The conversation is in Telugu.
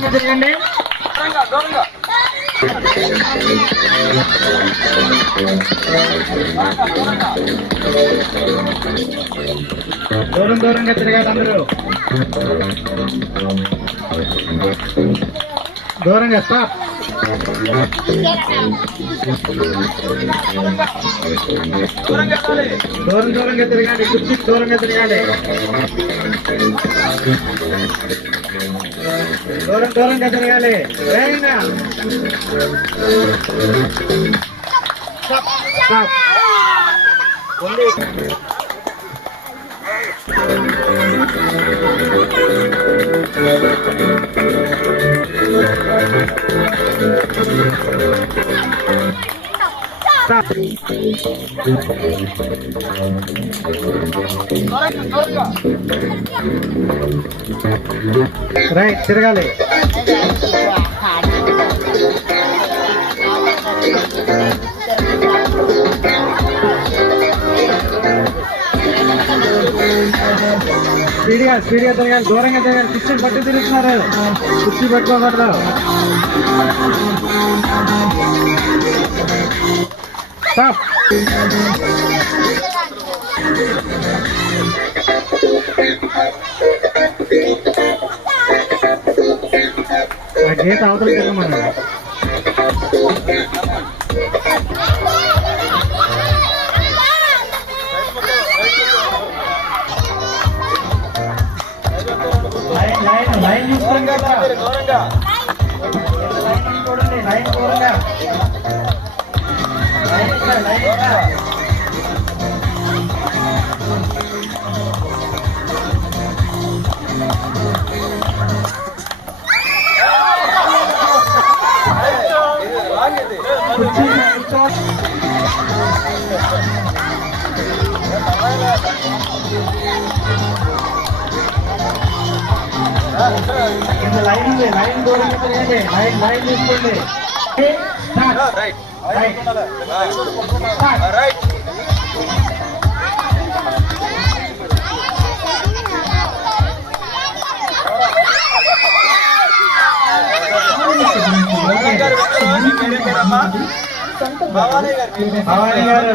దూరంగా తిరగండి. దూరంగా తిరగాలి అందరూ. దూరంగా స్టాప్. దూరంగా తిరగాలి. కుర్చీకి దూరంగా తిరగాలి. దూరంగా తిరగాలి. వేగంగా స్టాప్. రైట్ తిరగాలి. స్పీడ్గా తిరగాలి. దూరంగా తిరగాలి. కుర్చీ పట్టి తిరుగుతున్నారు. కుర్చీ పెట్టుకోకూడదు. స్టాప్. గేట్ అవతల తిరగమన్నా. లైన్ చూసుకోండి కదా. లైన్ దూరంగా. లైన్ ఉంది. లైన్ దూరంగా తిరగండి. లైన్ తీసుకోండి. భవానీ గారు